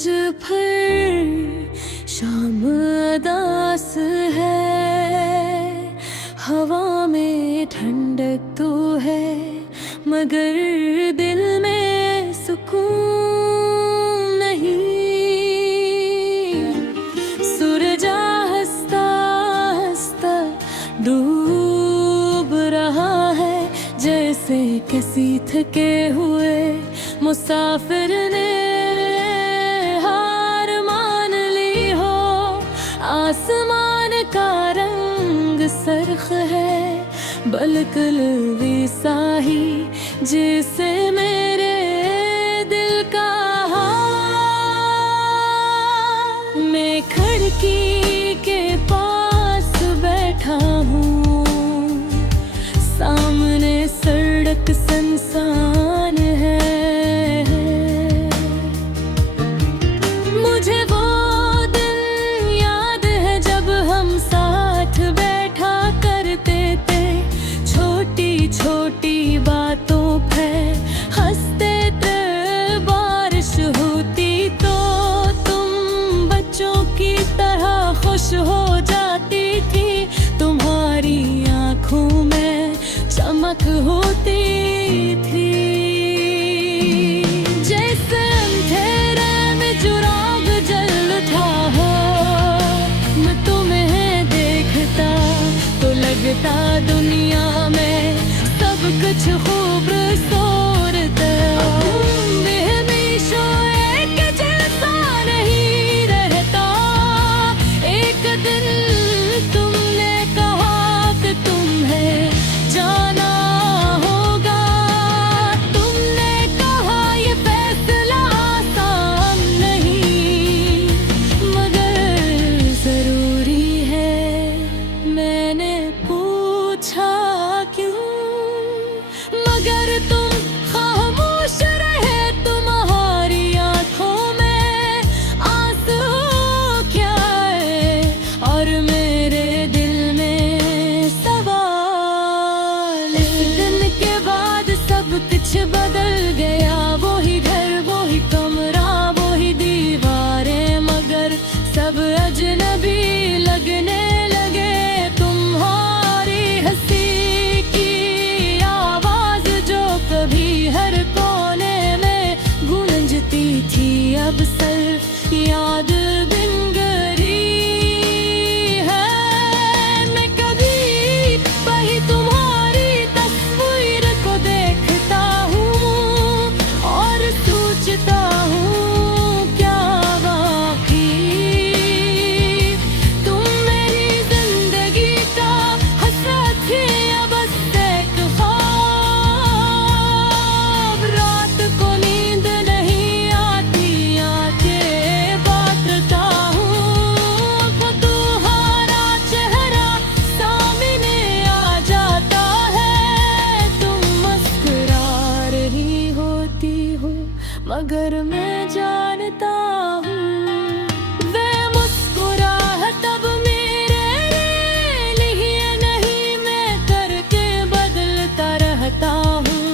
मुझ पर शाम अदास है, हवा में ठंडक तो है मगर दिल में सुकून नहीं। सूरज हंसता हंसता डूब रहा है, जैसे किसी थके हुए मुसाफिर ने हार मान ली हो। आसमान का रंग सरख है, बलकलवी साही जिसे मेरे दिल का हाल। मैं खिड़की के पास बैठा हूँ, सामने सड़क सुनसान है। मुझे वो दिन याद है जब हम साथ बैठा करते थे, छोटी छोटी बातों पे हंसते थे। बारिश होती तो तुम बच्चों की तरह खुश हो जाती थी, तुम्हारी आंखों में चमक होती थी। जैसे अंधेरे में जुराग जल उठा हो, मैं तुम्हें देखता तो लगता दुनिया में सब कुछ खूबसूरत हमेशा एक जैसा नहीं रहता। एक दिन तुमने कहा कि तुम्हें जाना होगा, तुमने कहा ये फैसला आसान नहीं मगर जरूरी है। मैंने पूछा क्यों, मगर तुम खामोश रहे। तुम्हारी आंखों में आंसू क्या है और मेरे दिल में सवाल। इस दिन के बाद सब कुछ बदल गया, वही घर वही कमरा वही दीवारें, मगर सब अजनबी लगने लगे। तुम्हारी हंसी की आवाज जो कभी हर कोने में गूंजती थी, अब सिर्फ याद बिन गई है। मैं कभी वही तुम्हारी तस्वीर को देखता हूँ और सोचता हूँ क्या वाकई तुम मेरी जिंदगी का हसरत थी या बस एक ख्वाब। रात को नींद नहीं आती, आंखें बांधता हूँ, वो तुम्हारा चेहरा सामने आ जाता है। तुम मुस्कुरा रही होती हो मगर मैं जानता हूँ वे मुस्कुराहट अब मेरे लिए नहीं, मैं करके बदलता रहता हूँ।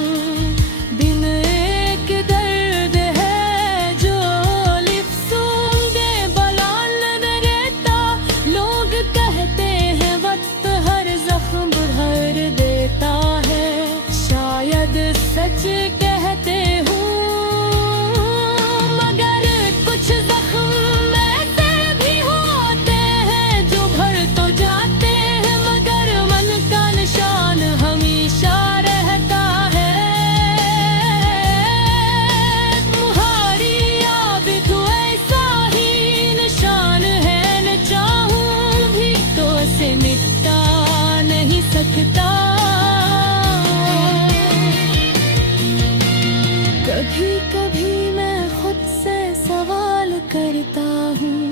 दिन एक दर्द है जो लिफ्सों दे बलाल रहता। लोग कहते हैं वक्त हर जख्म भर देता है, शायद सच कहते हूँ मगर कुछ जख्म ऐसे भी होते हैं जो भर तो जाते हैं मगर मन का निशान हमेशा रहता है। तुम्हारी याद तो ऐसा ही निशान है, न चाहूं भी तो उसे मिटा नहीं सकता। कभी कभी मैं खुद से सवाल करता हूँ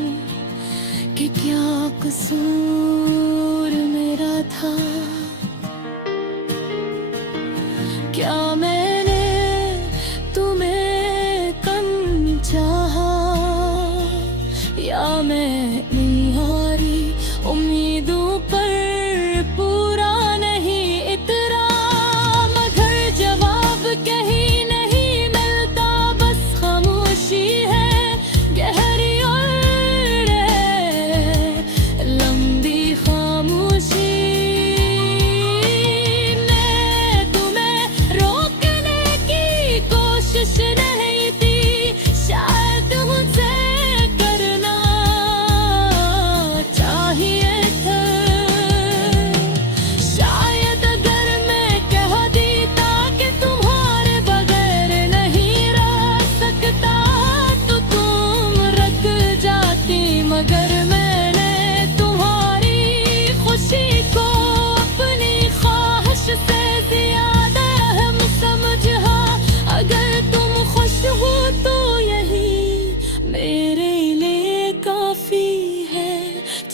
कि क्या कसूर मेरा था, क्या मैंने तुम्हें कम चाहा या मैं तुम्हारी उम्मीदों पर पूरा नहीं इतरा। मगर जवाब कहीं नहीं मिलता, बस खामोशी है।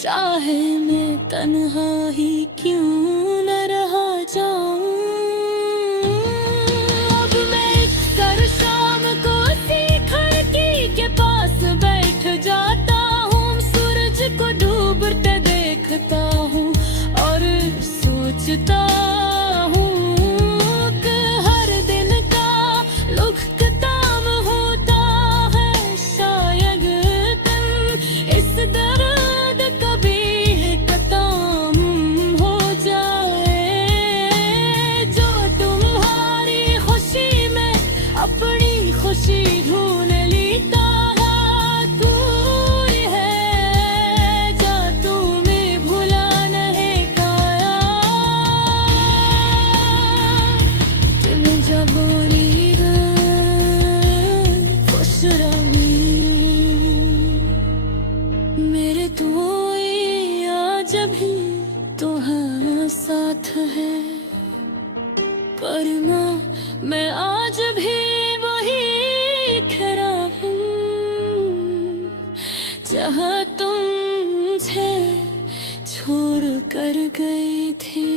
चाहे मैं तन्हा ही क्यों न रहा जाऊं। अब मैं कर शाम को सी खिड़की के पास बैठ जाता हूँ, सूरज को डूबते देखता हूँ और सोचता हूँ कि हर दिन का लुख्ताम होता है शायद दिन इस दर्द कभी खत्म हो जाए। जो तुम्हारी खुशी में अपनी खुशी ढूंढ लेता है, तू ही है जो तुम्हें भुला नहीं पाया। तुम जब बोली खुश रही मेरे तो ये आज भी तुम्हारा साथ है, पर माँ मैं आज भी वही खरा हूँ जहाँ तुम मुझे छोड़ कर गई थी।